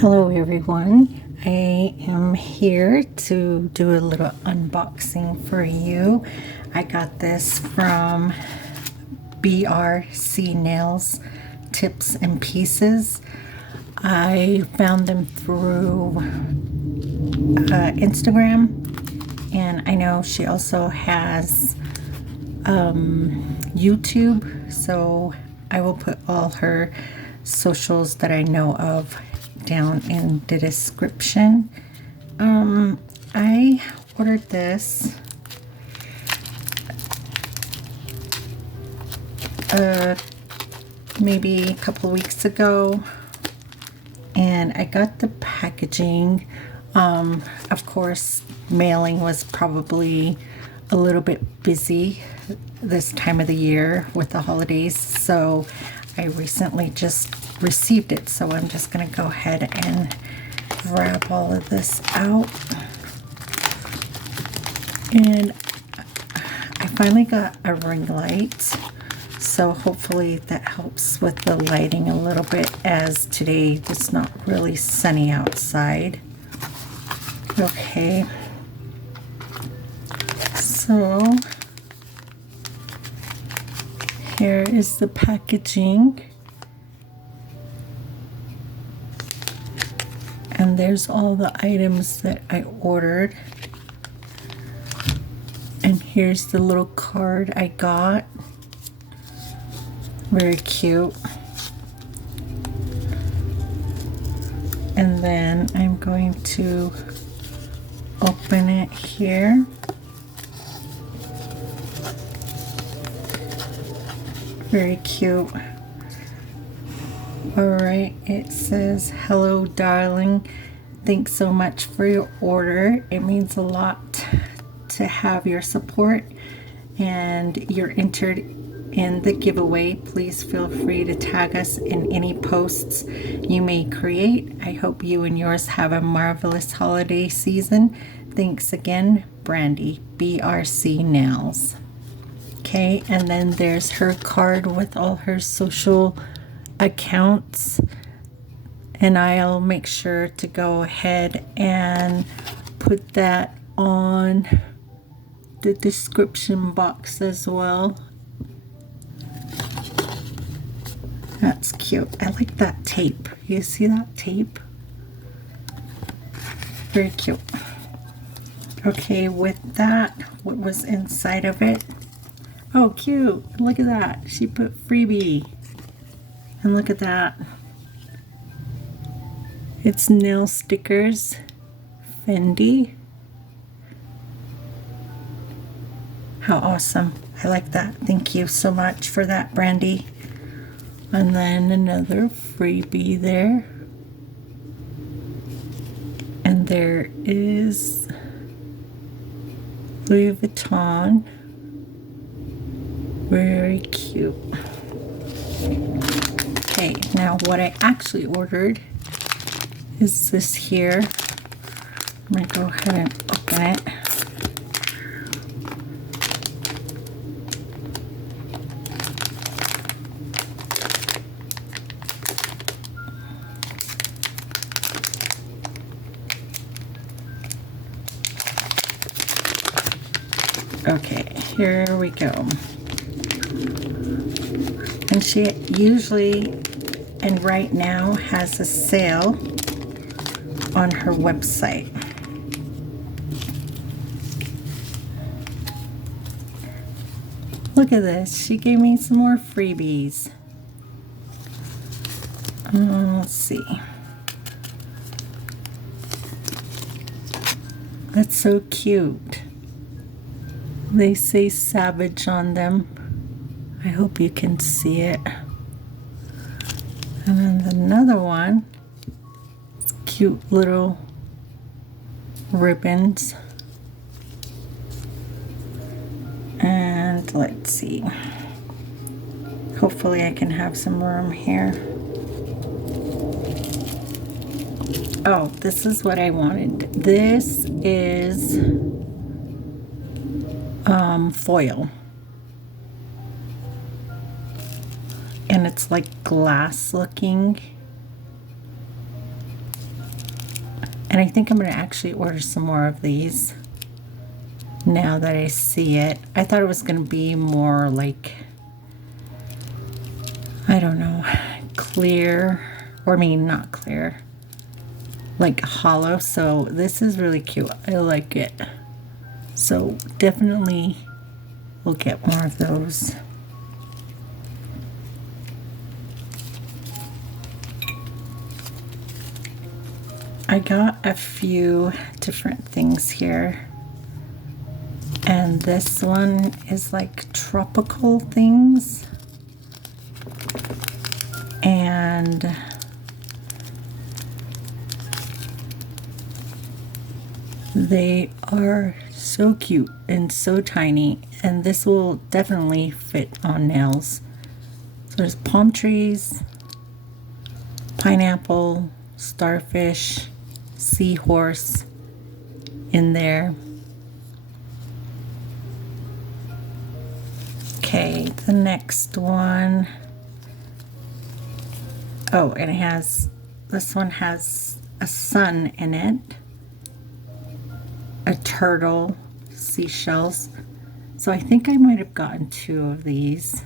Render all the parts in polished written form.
Hello everyone, I am here to do a little unboxing for you. I got this from BRC Nails Tips and Pieces. I found them through Instagram, and I know she also has YouTube, so I will put all her socials that I know of down in the description. I ordered this maybe a couple weeks ago, and I got the packaging. Of course, mailing was probably a little bit busy this time of the year with the holidays, so I recently just received it, so I'm just going to go ahead and grab all of this out. And I finally got a ring light, so hopefully that helps with the lighting a little bit, as today it's not really sunny outside. Okay, so here is the packaging, and there's all the items that I ordered, and here's the little card I got. Very cute. And then I'm going to open it here. Very cute. Alright, it says, "Hello darling, thanks so much for your order. It means a lot to have your support, and you're entered in the giveaway. Please feel free to tag us in any posts you may create. I hope you and yours have a marvelous holiday season. Thanks again, Brandy, BRC Nails." Okay, and then there's her card with all her social accounts, and I'll make sure to go ahead and put that on the description box as well. That's cute. I like that tape. You see that tape? Very cute. Okay, with that, what was inside of it? Oh, cute. Look at that. She put freebie. And look at that. It's nail stickers. Fendi. How awesome. I like that. Thank you so much for that, Brandy. And then another freebie there. And there is Louis Vuitton. Very cute. Okay, now what I actually ordered is this here. I'm going to go ahead and open it. Okay, here we go. And she usually, and right now, has a sale on her website. Look at this. She gave me some more freebies. Let's see. That's so cute. They say Savage on them. I hope you can see it. And then another one, cute little ribbons. And let's see. Hopefully I can have some room here. Oh, this is what I wanted. This is foil. And it's like glass looking. And I think I'm going to actually order some more of these now that I see it. I thought it was going to be more like, I don't know, clear, or I mean not clear, like hollow. So this is really cute. I like it. So definitely we'll get more of those. I got a few different things here, and this one is like tropical things, and they are so cute and so tiny, and this will definitely fit on nails. So there's palm trees, pineapple, starfish, seahorse in there. Okay, the next one. Oh, and it has, this one has a sun in it, a turtle, seashells. So I think I might have gotten 2 of these.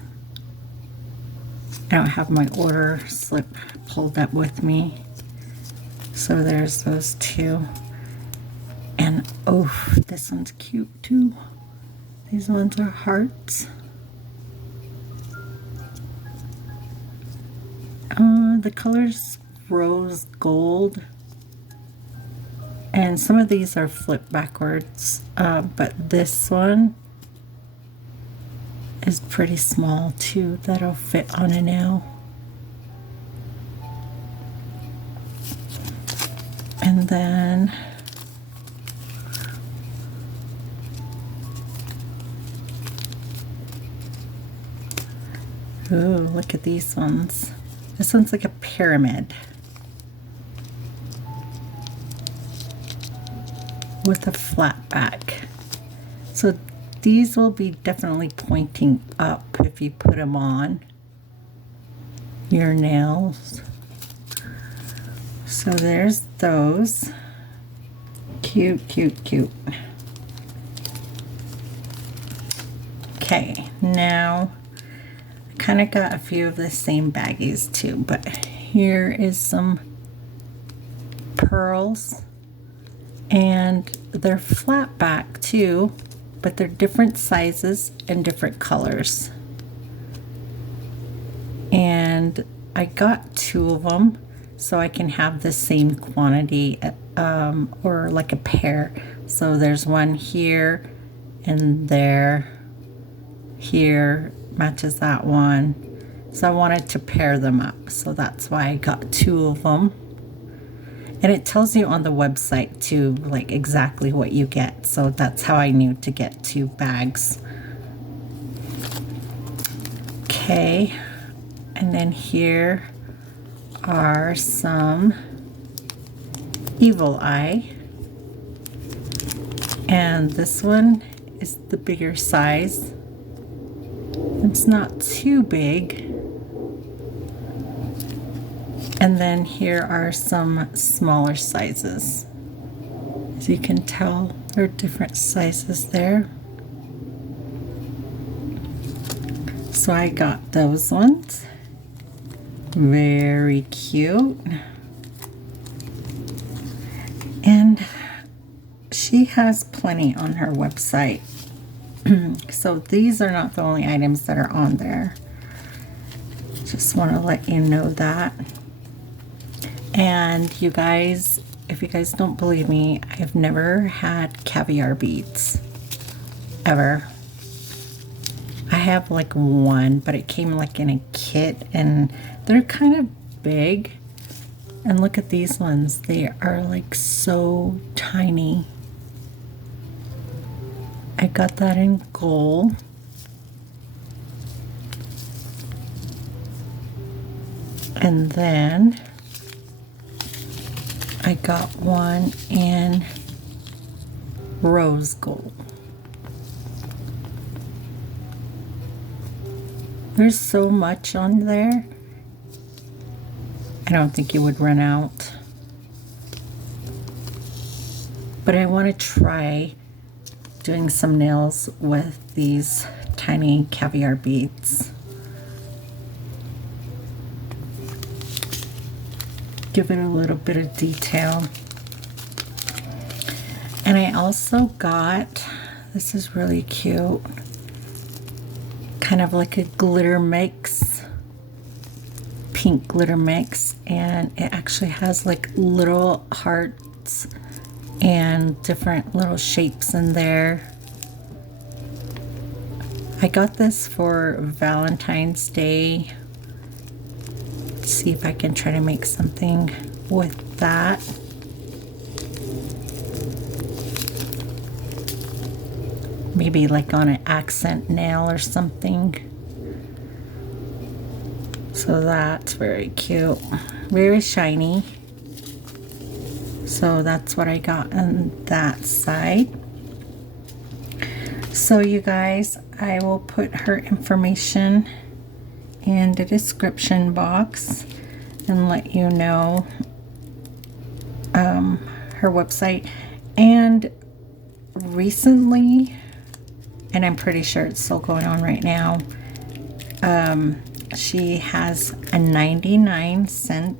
I don't have my order slip pulled up with me. So there's those 2. And oh, this one's cute too. These ones are hearts. The color's rose gold. And some of these are flipped backwards, but this one is pretty small too. That'll fit on a nail. And then ooh, look at these ones. This one's like a pyramid with a flat back. So these will be definitely pointing up if you put them on your nails. So there's those. Cute, cute, cute. Okay, now I kind of got a few of the same baggies too, but here is some pearls, and they're flat back too, but they're different sizes and different colors. And I got 2 of them so I can have the same quantity, or like a pair. So there's one here and there, here matches that one. So I wanted to pair them up, so that's why I got 2 of them. And it tells you on the website too, like exactly what you get. So that's how I knew to get 2 bags. Okay, and then here are some Evil Eye. And this one is the bigger size. It's not too big. And then here are some smaller sizes. As you can tell, there are different sizes there. So I got those ones. Very cute. And she has plenty on her website. So these are not the only items that are on there. Just want to let you know that. And you guys, if you guys don't believe me, I've never had caviar beads. Ever. I have like one, but it came like in a kit, and they're kind of big. And look at these ones. They are like so tiny. I got that in gold. And then I got one in rose gold. There's so much on there. I don't think you would run out. but I want to try doing some nails with these tiny caviar beads. Give it a little bit of detail. And I also got, this is really cute, kind of like a glitter mix, pink glitter mix, and it actually has like little hearts and different little shapes in there. I got this for Valentine's Day. Let's see if I can try to make something with that. Maybe like on an accent nail or something. So that's very cute. Very shiny. So that's what I got on that side. So you guys, I will put her information in the description box and let you know her website. And recently, and I'm pretty sure it's still going on right now, she has a 99-cent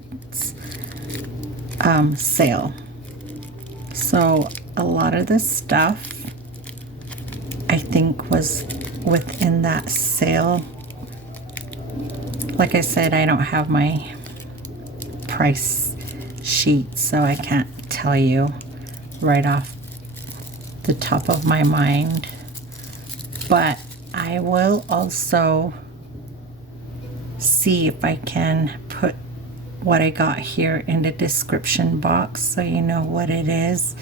sale. So a lot of this stuff I think was within that sale. Like I said, I don't have my price sheet, so I can't tell you right off the top of my mind. But I will also see if I can put what I got here in the description box so you know what it is.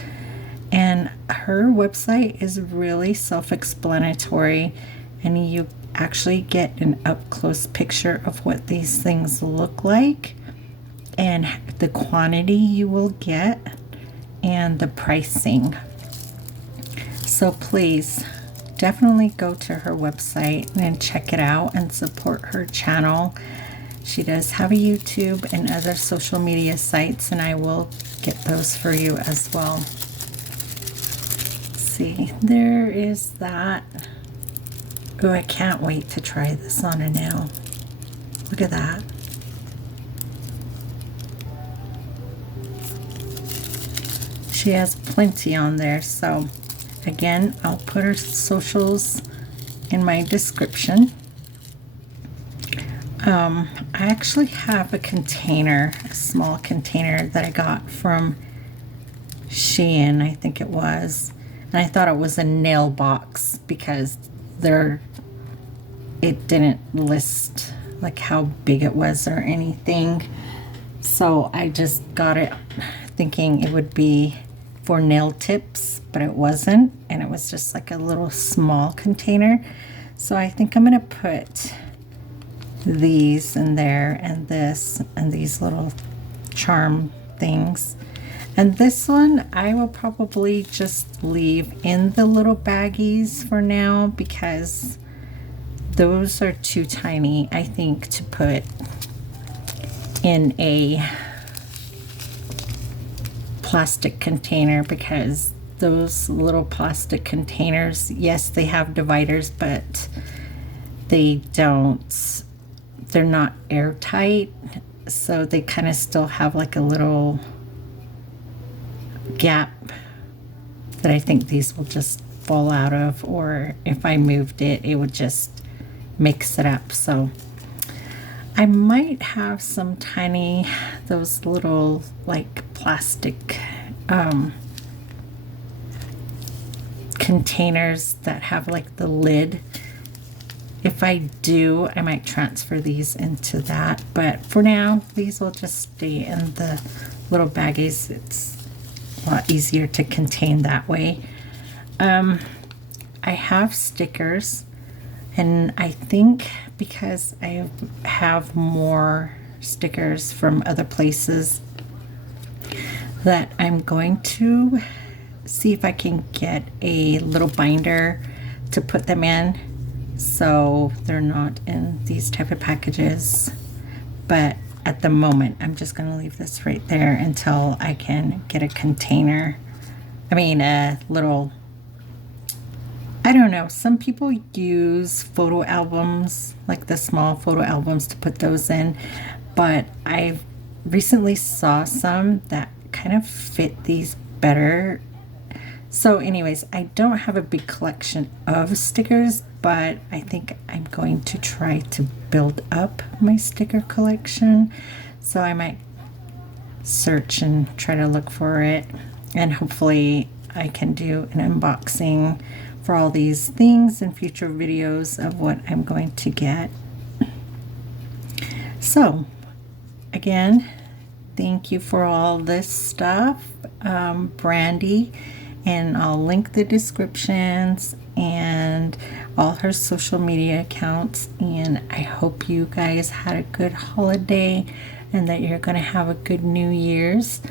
And her website is really self-explanatory, and you actually get an up-close picture of what these things look like and the quantity you will get and the pricing. So please definitely go to her website and check it out and support her channel. She does have a YouTube and other social media sites, and I will get those for you as well. Let's see, there is that. Oh, I can't wait to try this on a nail. Look at that. She has plenty on there, so again, I'll put her socials in my description. I actually have a container, a small container that I got from Shein, I think it was. And I thought it was a nail box because it didn't list like how big it was or anything. So I just got it thinking it would be for nail tips, but it wasn't, and it was just like a little small container. So I think I'm gonna put these in there, and this, and these little charm things. And this one I will probably just leave in the little baggies for now, because those are too tiny, I think, to put in a plastic container, because those little plastic containers, yes, they have dividers, but they're not airtight, so they kind of still have like a little gap that I think these will just fall out of, or if I moved it, it would just mix it up. So I might have some tiny, those little like plastic containers that have like the lid. If I do, I might transfer these into that, but for now these will just stay in the little baggies. It's a lot easier to contain that way. I have stickers, and I think because I have more stickers from other places, that I'm going to see if I can get a little binder to put them in, so they're not in these type of packages. But at the moment, I'm just going to leave this right there until I can get a container I mean, a little, I don't know, some people use photo albums, like the small photo albums, to put those in, but I recently saw some that kind of fit these better. So anyways, I don't have a big collection of stickers, but I think I'm going to try to build up my sticker collection. So I might search and try to look for it, and hopefully I can do an unboxing for all these things in future videos of what I'm going to get. So again, thank you for all this stuff, Brandy, and I'll link the descriptions and all her social media accounts, and I hope you guys had a good holiday and that you're going to have a good New Year's.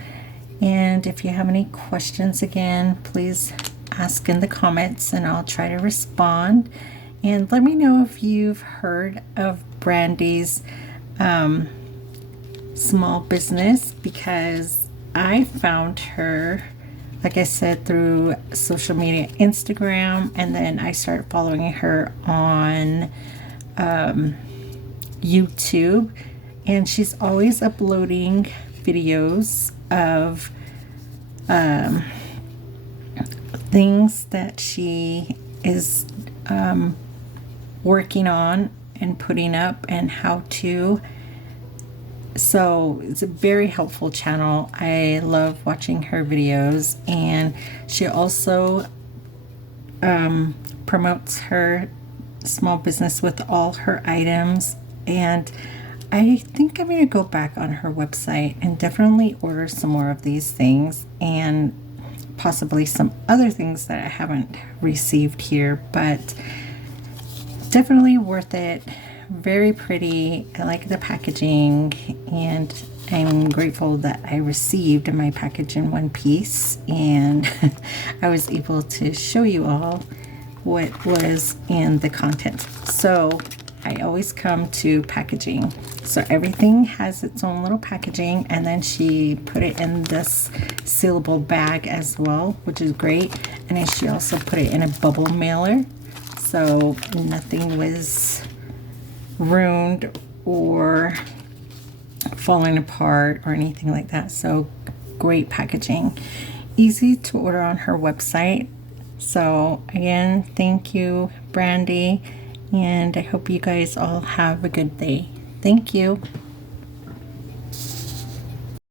And if you have any questions, again, please ask in the comments and I'll try to respond. And let me know if you've heard of Brandy's small business, because I found her, like I said, through social media, Instagram, and then I started following her on YouTube, and she's always uploading videos of things that she is working on and putting up, and how to. So it's a very helpful channel. I love watching her videos, and she also promotes her small business with all her items. And I think I'm going to go back on her website and definitely order some more of these things, and possibly some other things that I haven't received here, but definitely worth it. Very pretty. I like the packaging, and I'm grateful that I received my package in one piece, and I was able to show you all what was in the content. So I always come to packaging. So everything has its own little packaging, and then she put it in this sealable bag as well, which is great. And then she also put it in a bubble mailer, so nothing was ruined or falling apart or anything like that. So great packaging, easy to order on her website. So again, thank you, Brandy, and I hope you guys all have a good day. Thank you.